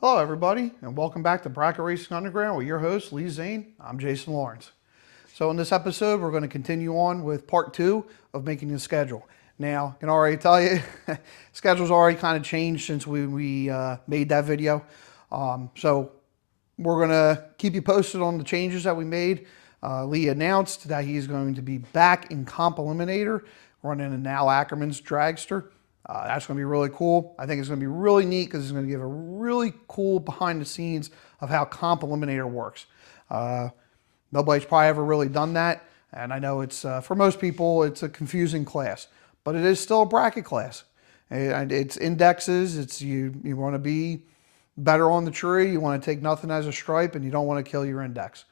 Hello, everybody, and welcome back to Bracket Racing Underground with your host, Lee Zane. I'm Jason Lawrence. So in this episode, we're going to continue on with part 2 of making the schedule. Now, I can already tell you, schedule's already kind of changed since we made that video. So we're going to keep you posted on the changes that we made. Lee announced that he's going to be back in Comp Eliminator, running an Al Ackerman's Dragster. That's going to be really cool. I think it's going to be really neat because it's going to give a really cool behind the scenes of how Comp Eliminator works. Nobody's probably ever really done that, and I know it's for most people it's a confusing class, but it is still a bracket class. And it's indexes. It's you want to be better on the tree. You want to take nothing as a stripe, and you don't want to kill your index.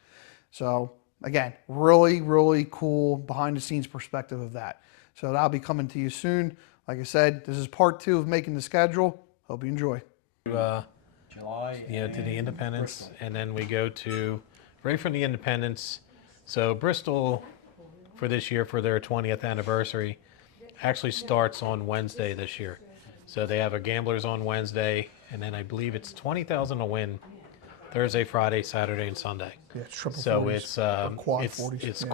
So again, really cool behind the scenes perspective of that. So that'll be coming to you soon. Like I said, this is part 2 of making the schedule. Hope you enjoy. July. Yeah, to the Independence, Bristol. And then we go to right from the Independence. So Bristol, for this year, for their 20th anniversary, actually starts on Wednesday this year. So they have a Gamblers on Wednesday, and then I believe it's 20,000 to win Thursday, Friday, Saturday, and Sunday. Yeah, it's triple. So 40s, it's quad it's 40s. it's Yeah.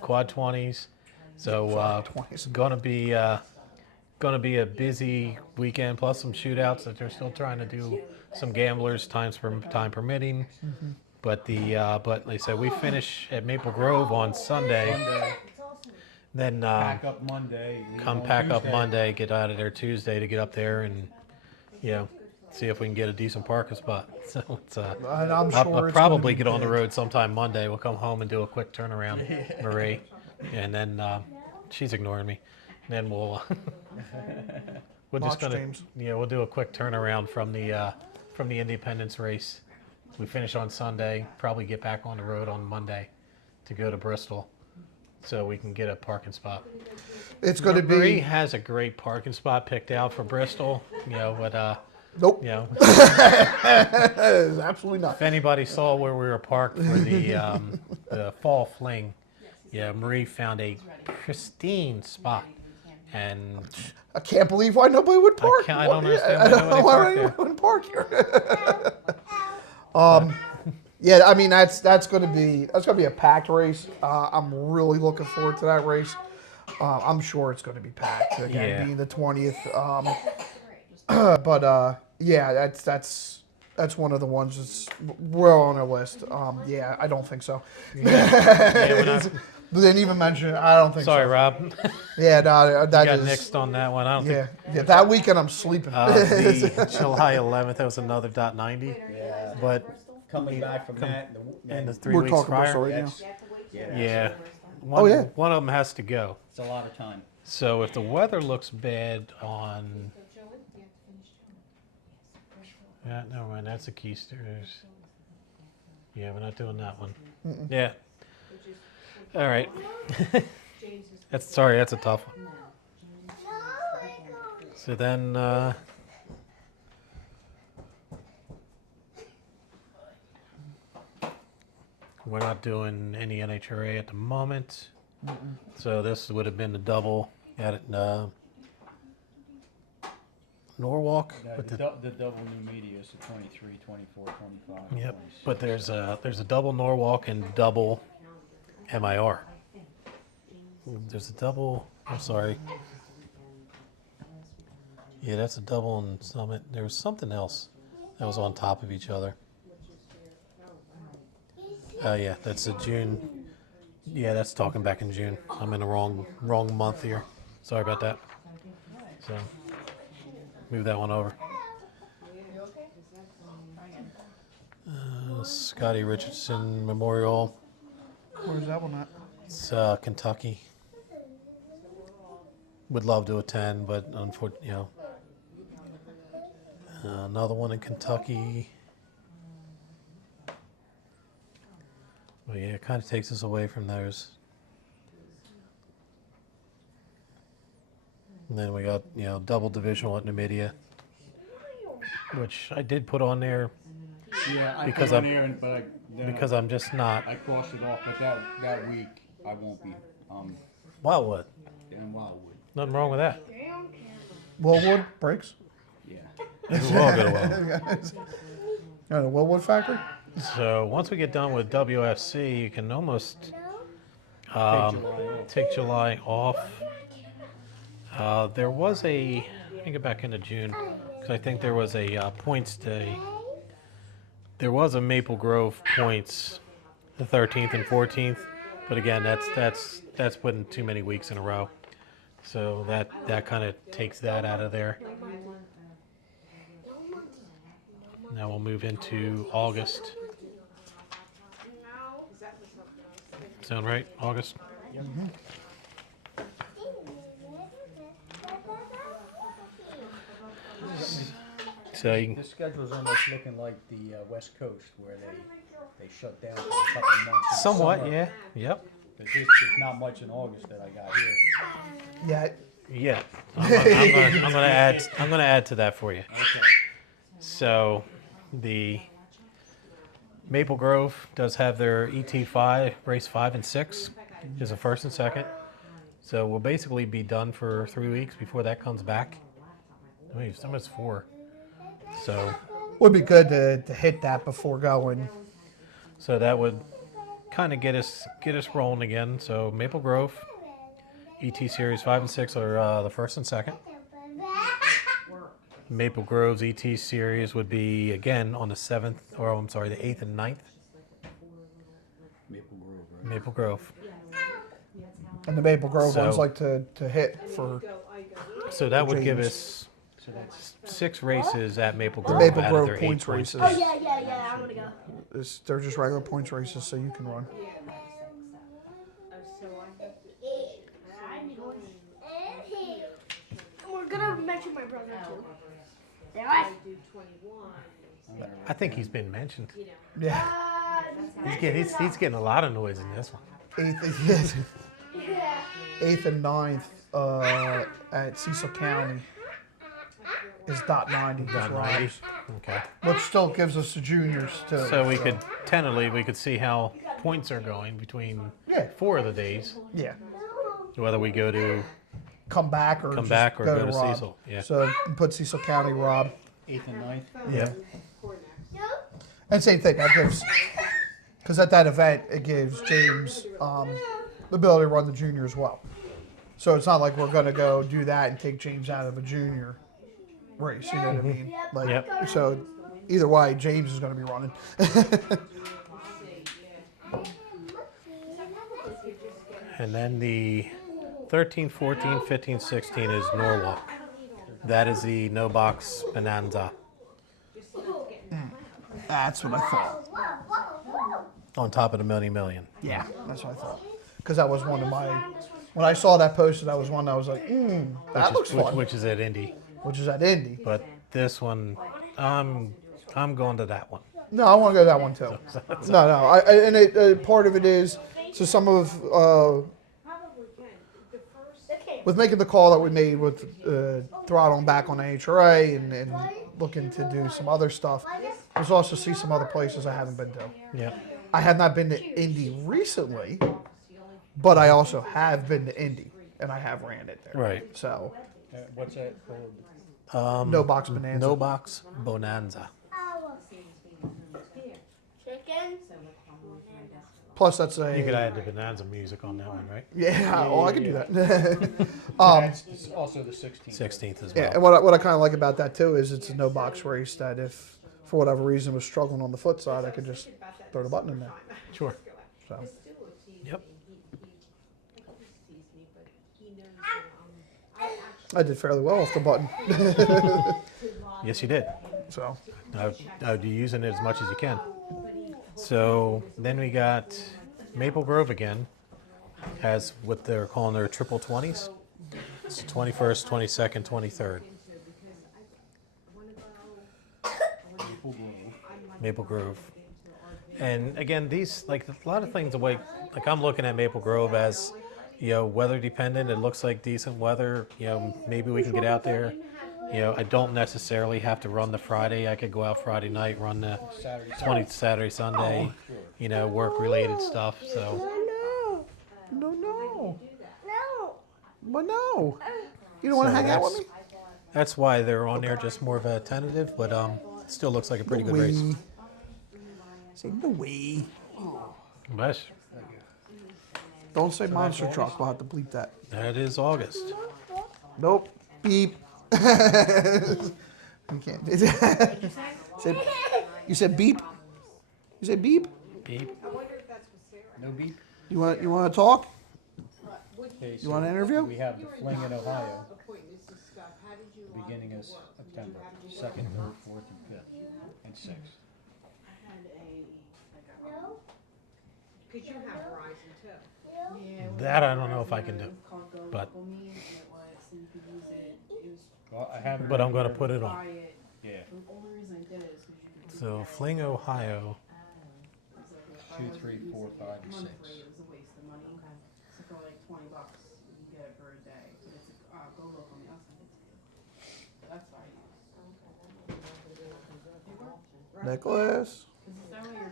quad 20s. So it's gonna be a busy weekend, plus some shootouts that they're still trying to do. Some Gamblers, time permitting. Mm-hmm. But like I said, we finish at Maple Grove on Sunday. Then pack up Monday. Pack up Monday, get out of there Tuesday to get up there and see if we can get a decent parking spot. So it's I'll probably get on the road sometime Monday. We'll come home and do a quick turnaround, Marie, and then she's ignoring me. And then we'll we'll do a quick turnaround from the Independence race. We finish on Sunday. Probably get back on the road on Monday to go to Bristol, so we can get a parking spot. It's going to be. Marie has a great parking spot picked out for Bristol. But nope. Absolutely not. If anybody saw where we were parked for the fall fling, Marie found a pristine spot. And I can't believe why nobody would park. I don't understand I don't know why anyone would park here. Yeah, I mean that's going to be a packed race. I'm really looking forward to that race. I'm sure it's going to be packed again, being the 20th. But that's one of the ones that's well on our list. I don't think so. They didn't even mention it. I don't think so. Sorry, Rob. Yeah, no, that got nixed on that one. I don't think. Yeah, that weekend I'm sleeping. The July 11th, that was another .90. Yeah. But coming back from that, and the 3 we're weeks talking prior. Bristol right now. Yeah. One of them has to go. It's a lot of time. So if the weather looks bad on. Yeah, never mind. That's the Keysters. Yeah, we're not doing that one. Mm-mm. Yeah. All right. That's a tough one. So then, we're not doing any NHRA at the moment. Mm-mm. So this would have been the double at Norwalk. The double new media is the 23, 24, 25. Yep. But there's a double Norwalk and double MIR. There's a double. I'm sorry. Yeah, that's a double and Summit. There was something else that was on top of each other. That's a June. Yeah, that's talking back in June. I'm in the wrong month here. Sorry about that. So move that one over. Scotty Richardson Memorial. Where's that one at? It's Kentucky. Would love to attend, but unfortunately, another one in Kentucky. Well, yeah, it kind of takes us away from those. And then we got, double divisional at Numidia, which I did put on there. Yeah, because I'm just not. I crossed it off, but that week I won't be. Wildwood. In Wildwood. Nothing wrong with that. Wildwood breaks. Yeah. We'll all go to Wildwood. Willwood Factory? So once we get done with WFC, you can almost take July off. There was a, I think get back into June, because I think there was a points day. There was a Maple Grove points, the 13th and 14th, but again, that's putting too many weeks in a row. So that kind of takes that out of there. Now we'll move into August. Sound right? August? So you can, This schedule's almost looking like the West Coast where they shut down for a couple of months. in the somewhat, summer. yeah. Yep. But there's not much in August that I got here. Yeah. Yeah. I'm gonna add to that for you. Okay. So the Maple Grove does have their ET5 race 5 and 6 is the first and second. So we'll basically be done for 3 weeks before that comes back. I mean, some it's 4. So Would be good to hit that before going. that would kind of get us rolling again. So Maple Grove, ET Series 5 and 6 are the first and second. Maple Grove's ET Series would be again on the 7th, or I'm sorry, the 8th and 9th. Maple Grove, right? Maple Grove. And the Maple Grove So- ones like to hit for So that would give James. us So that's 6 races at Maple the Grove. Maple out of Grove their 8 points races. Oh yeah, I'm gonna go. They're just regular points races, so you can run. We're gonna mention my brother too. I think he's been mentioned. Yeah. He's getting a lot of noise in this one. Eighth and 9th at Cecil County is .90. Done 90. Okay. Which still gives us the juniors too. So we could tentatively see how points are going between Yeah. 4 of the days, Yeah. whether we go to Come back or come just back or go to Rob. Cecil. Yeah. So you can put Cecil County Rob. 8th and 9th. Yeah. And same thing, that gives, because at that event, it gives James the ability to run the junior as well. So it's not like we're going to go do that and take James out of a junior race, you know what I mean? Like, Yep. So either way, James is going to be running. And then the 13, 14, 15, 16 is Norwalk. That is the no box bonanza That's what I thought. on top of the million. Yeah, that's what I thought. Because that was one of my, when I saw that posted, that was one that was like, that looks fun. Which is at Indy. Which is at Indy. But this one, I'm going to that one. No, I want to go to that one too. And part of it is, so some of, with making the call that we made with throttling back on the HRA and looking to do some other stuff, there's also see some other places I haven't been to. Yeah. I have not been to Indy recently, but I also have been to Indy, and I have ran it there. Right. So, What's that called? no box bonanza. No box bonanza. Chicken. Plus, that's a You could add the bonanza music on that one, right? yeah. Oh, I could do that. That's also the 16th. 16th as Yeah, well. and what I kind of like about that too is it's a no box race that if for whatever reason was struggling on the foot side, I could just throw the button in there. Sure. So Yep. I did fairly well off the button. Yes, you did. So I'd be using it as much as you can. So then we got Maple Grove again, has what they're calling their triple 20s. It's 21st, 22nd, 23rd. Maple Grove. Maple Grove. And again, these, like a lot of things, the way, like I'm looking at Maple Grove as, weather dependent. It looks like decent weather. Maybe we can get out there. I don't necessarily have to run the Friday. I could go out Friday night, run the Saturday. Saturday, Sunday, work related stuff. So no. But no. You don't want to So hang out with me? that's why they're on there, just more of a tentative, but still looks like a pretty good race. Say no way. Bless. Don't say monster truck. We'll have to bleep that. That is August. Nope. Beep. You can't. You said beep. You said beep. Beep. No beep? You want to talk? Okay, You want an interview? We have the fling in Ohio, beginning of September, 2nd, 3rd, 4th, and 5th, and 6th. Because you have Verizon too. That I don't know if I can do, but Well, I have it. but I'm right gonna here. put it on. Yeah, So Fling, Ohio. 2, 3, 4, 5, and 6. Nicholas.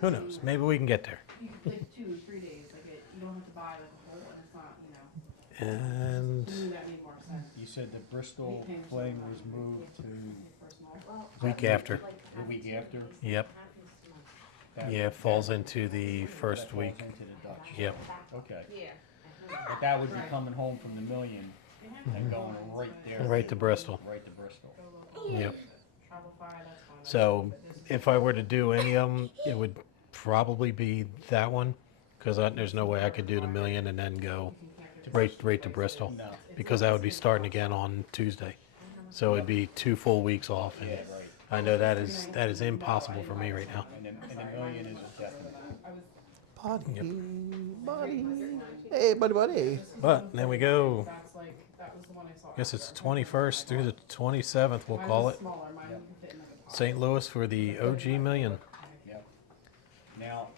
Who knows? Maybe we can get there. Like 2 or 3 days, like you don't have to buy like a whole, and it's not, And to me that made more sense. You said the Bristol fling was moved to week after. the week after? Yep. That- Yeah, it falls into the first that falls week. into the Dutch. Yep. Okay, Yeah. but that would be coming home from the Million and going right there. Right to Bristol. Right to Bristol. Yep. Shopify, that's fine. So if I were to do any of them, it would probably be that one, because there's no way I could do the Million and then go right to Bristol, No. because that would be starting again on Tuesday. So it'd be 2 full weeks off, and Yeah, right. I know that is impossible for me right now. And the Million is a definite. Buddy. Hey, buddy. But then we go, That's like, that was the one I saw. I guess it's the 21st through the 27th, we'll Mine call was it, smaller, mine you can fit in like a box. St. Louis for the OG Million. Yep. Now,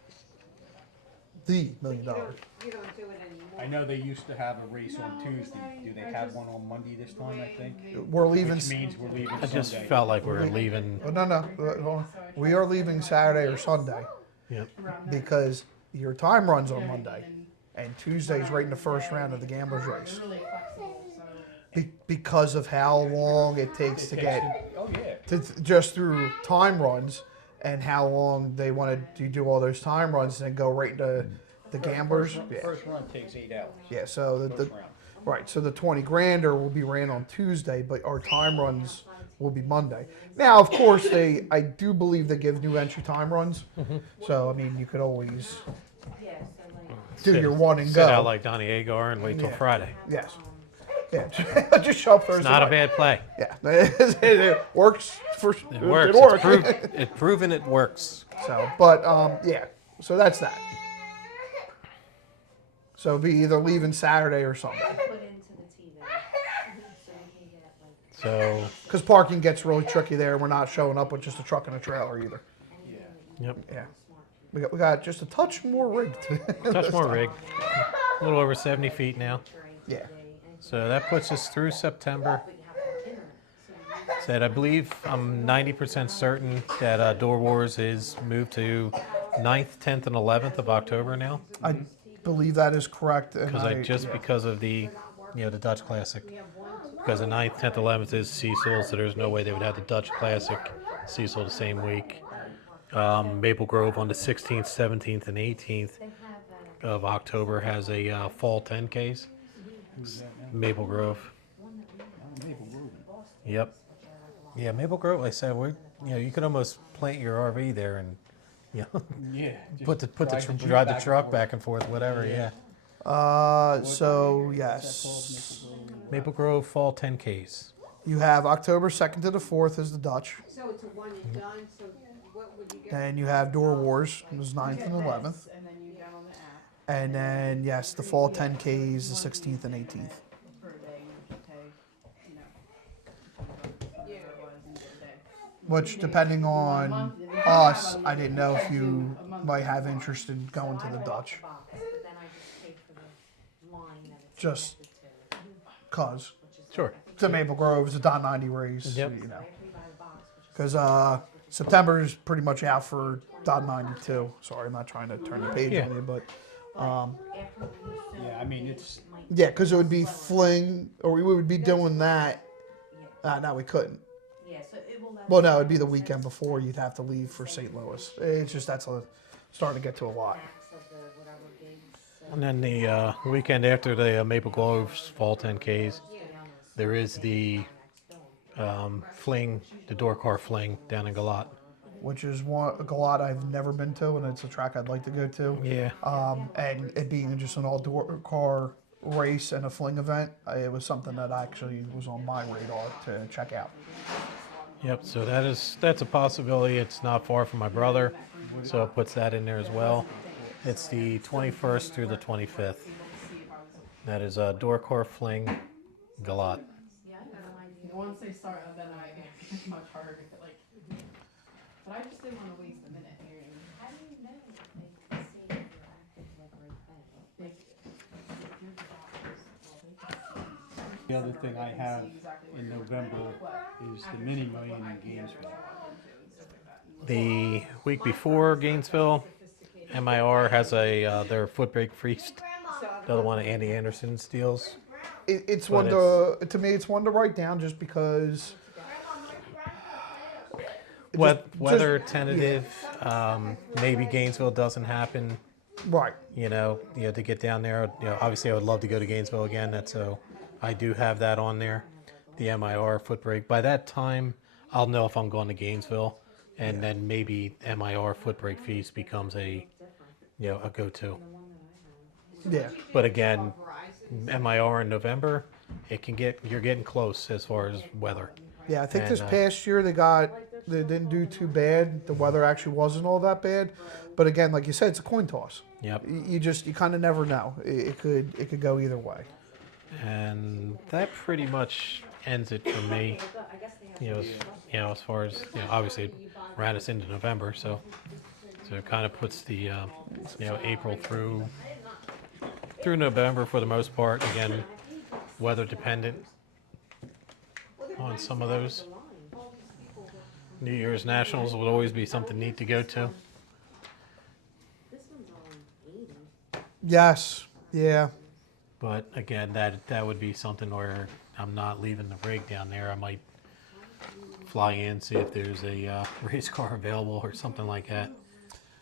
The $1 million. You don't do it anymore. I know they used to have a race on Tuesday. Do they have one on Monday this time, I think? We're leaving. Which means we're leaving I just Sunday. felt like we were leaving, Oh, no. Hold on. We are leaving Saturday or Sunday yep, because your time runs on Monday, and Tuesday's right in the first round of the Gamblers Race. Really flexible, so. Because of how long it takes to get Oh, yeah. just through time runs, and how long they wanted to do all those time runs and then go right into the Gamblers. Yeah. First run takes 8 hours. Yeah. So the First round. right. So the 20 grander will be ran on Tuesday, but our time runs will be Monday. Now, of course, I do believe they give new entry time runs. So I mean, you could always do Sit- your one and sit go. out like Donnie Agar and wait till Yeah. Friday. Yes. Yeah. Just show up Thursday. It's not a night. bad play. Yeah. it works for. It works. It works. It's proven it works. So, but yeah. So that's that. So be either leaving Saturday or Sunday, Put into the TV. So we can get like So, because parking gets really tricky there. We're not showing up with just a truck and a trailer either. yep, Yeah. We got just a touch more rig. touch more rig. A little over 70 feet now. Yeah. So that puts us through September. Said I believe I'm 90% certain that Door Wars is moved to 9th, 10th, and 11th of October now. I believe that is correct. Because because of the the Dutch Classic. Because the 9th, 10th, 11th is Cecil, so there's no way they would have the Dutch Classic Cecil the same week. Maple Grove on the 16th, 17th, and 18th of October has a fall 10Ks. Maple Grove. Yep. Yeah, Maple Grove. Like I said, you could almost plant your RV there and Yeah. drive the truck back and forth, whatever. Yeah. So yes, Maple Grove fall 10Ks. you have October 2nd to the 4th is the Dutch. So it's a one and done, so what would you get? Then you have Door Wars, it was 9th and 11th. And then you download the app And then, yes, the fall 10Ks, the 16th and 18th. for a day, and you just pay, whatever it was, and you get a day. Which, depending on us, I didn't know if you might have interest in going to the Dutch. box, but then I just paid for the line that it's Just connected to, cause Sure. the Maple Grove is a .90 race, Yep. you know. I actually buy the box, which is Because September is pretty much out for .90 too. Sorry, I'm not trying to turn the page Yeah. on you, but after we used to. Yeah, I mean, it's, yeah, because it would be fling, or we would be doing that. No, we couldn't. Yeah, so it Well, no, it'd be the weekend before you'd have to leave for St. Louis. It's just starting to get to a lot. And then the weekend after the Maple Groves Fall 10Ks, there is the fling, the door car fling down in Galat. Which is a lot I've never been to, and it's a track I'd like to go to. Yeah. And it being just an all-door car race and a fling event, it was something that actually was on my radar to check out. Yep. So that's a possibility. It's not far from my brother, so it puts that in there as well. It's the 21st through the 25th. That is a door car fling, Galat. Once they start, then it's much harder. Like, but I just didn't want to waste a minute here. How do you know they say that you're active like right then? The other thing I have in November is the Mini Million in Gainesville. The week before Gainesville, MIR has their foot brake feast. The other one, Andy Anderson steals. It's But one to me. It's one to write down just because. Weather tentative. Maybe Gainesville doesn't happen. Right. To get down there. Obviously, I would love to go to Gainesville again. So I do have that on there. The MIR foot brake. By that time, I'll know if I'm going to Gainesville, and then maybe MIR foot brake feast becomes a go-to. Yeah. But again, MIR in November, you're getting close as far as weather. Yeah, I think And, this past year they didn't do too bad. The weather actually wasn't all that bad, but again, like you said, it's a coin toss. Yep. You kind of never know. It could go either way. And that pretty much ends it for me. As far as obviously it ran us into November, so it kind of puts the April through November for the most part. Again, weather dependent on some of those. New Year's Nationals would always be something neat to go to. Yes. Yeah. But again, that would be something where I'm not leaving the rig down there. I might fly in, see if there's a race car available or something like that.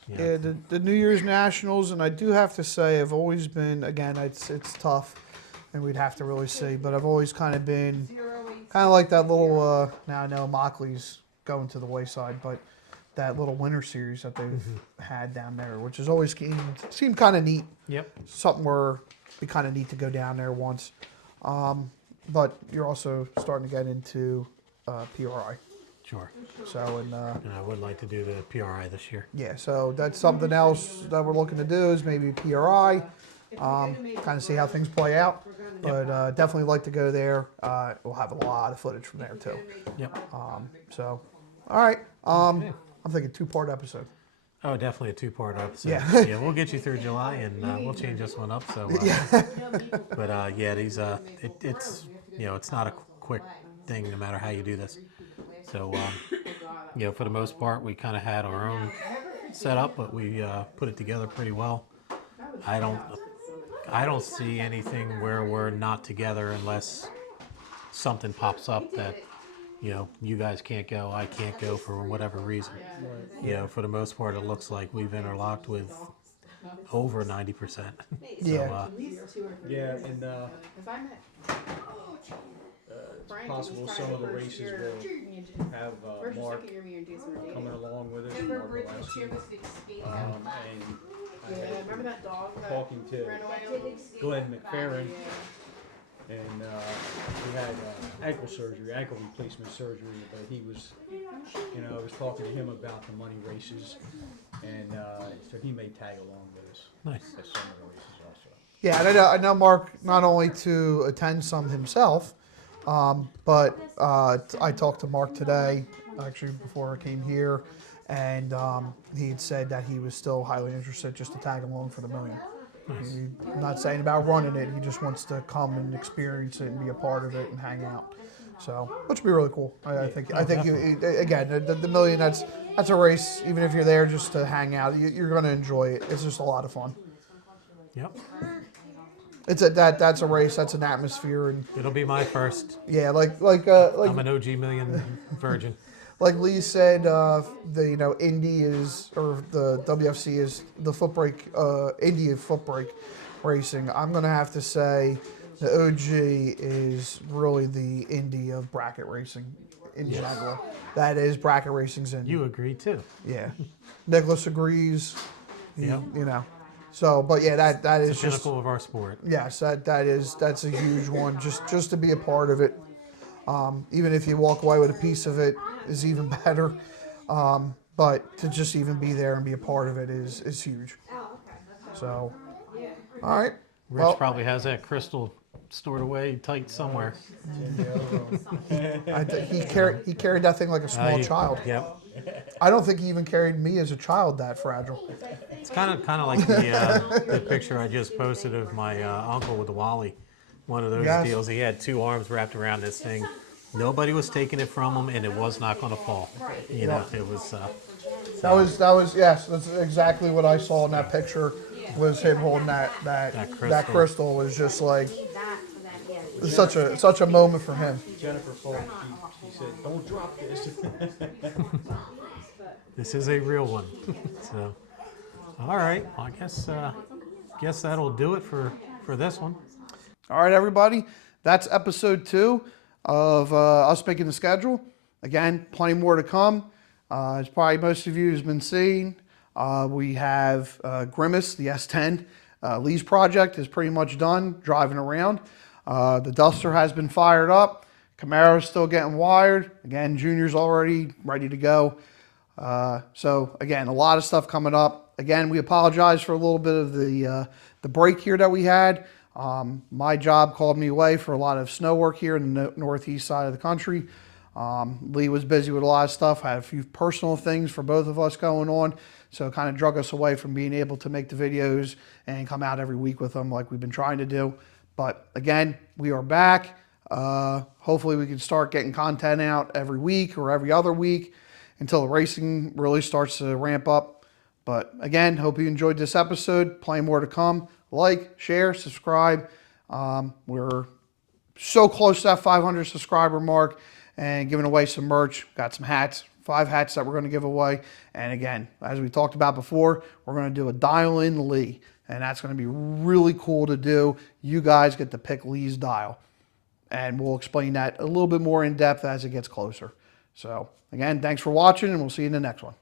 Yeah, the New Year's Nationals, and I do have to say, I've always been, again, it's tough, and we'd have to really see, but I've always kind of been, kind of like that little, now I know Mockley's going to the wayside, but that little winter series that they've had down there, which has always seemed kind of neat. Yep. Something where it'd be kind of neat to go down there once. But you're also starting to get into PRI. Sure. So, and I would like to do the PRI this year. yeah, so that's something else that we're looking to do is maybe PRI, kind of see how things play out. But definitely like to go there. We'll have a lot of footage from there too. Yep. So, all right. I'm thinking 2-part episode. Oh, definitely a 2-part episode. Yeah. We'll get you through July, and we'll change this one up. So, but these it's not a quick thing, no matter how you do this. So, for the most part, we kind of had our own setup, but we put it together pretty well. I don't see anything where we're not together unless something pops up that you guys can't go, I can't go for whatever reason. For the most part, it looks like we've interlocked with over 90%. Yeah. Yeah, and it's possible some of the races will have Mark coming along with us, Mark Walensky. And I Remember that dog that talking to ran away? Glenn McFerrin, and he had ankle replacement surgery, but he was, I was talking to him about the money races, and so he may tag along with us. Nice. At some of the races also. Yeah, and I know Mark not only to attend some himself, but I talked to Mark today, actually before I came here, and he had said that he was still highly interested just to tag along for the million. He's not saying about running it, he just wants to come and experience it and be a part of it and hang out. So, which would be really cool. I think again, the million, that's a race, even if you're there just to hang out, you're going to enjoy it. It's just a lot of fun. Yep. That's a race, that's an atmosphere, and It'll be my first. yeah, like I'm an OG million virgin. like Lee said, the Indy is, or the WFC is the foot brake, Indy foot brake racing. I'm gonna have to say the OG is really the Indy of bracket racing in general. That is bracket racing's Indy. You agree too. Yeah, Nicholas agrees. Yep. You know, so but yeah, that is It's the just pinnacle of our sport. yes, that's a huge one. Just to be a part of it. Even if you walk away with a piece of it is even better. But to just even be there and be a part of it is huge. So, all right. Rich Well, probably has that crystal stored away tight somewhere. he carried that thing like a small child. Yep. I don't think he even carried me as a child that fragile. It's kind of like the picture I just posted of my uncle with the Wally. One of those Yes. deals. He had two arms wrapped around this thing. Nobody was taking it from him, and it was not going to fall. You know, it was. That was yes. That's exactly what I saw in that picture. Was him holding that crystal was just like such a moment for him. Jennifer Falk, she said, "Don't drop this." This is a real one. So, all right. Well, I guess that'll do it for this one. All right, everybody. That's episode 2 of us making the schedule. Again, plenty more to come. As probably most of you has been seeing, we have Grimace, the S10. Lee's project is pretty much done, driving around. The Duster has been fired up. Camaro's still getting wired. Again, Junior's already ready to go. So, again, a lot of stuff coming up. Again, we apologize for a little bit of the break here that we had. My job called me away for a lot of snow work here in the northeast side of the country. Lee was busy with a lot of stuff. Had a few personal things for both of us going on. So it kind of drug us away from being able to make the videos and come out every week with them like we've been trying to do. But again, we are back. Hopefully we can start getting content out every week or every other week until the racing really starts to ramp up. But again, hope you enjoyed this episode. Plenty more to come. Like, share, subscribe. We're so close to that 500 subscriber mark and giving away some merch. Got some hats, 5 hats that we're going to give away. And again, as we talked about before, we're going to do a dial-in Lee. And that's going to be really cool to do. You guys get to pick Lee's dial. And we'll explain that a little bit more in depth as it gets closer. So again, thanks for watching, and we'll see you in the next one.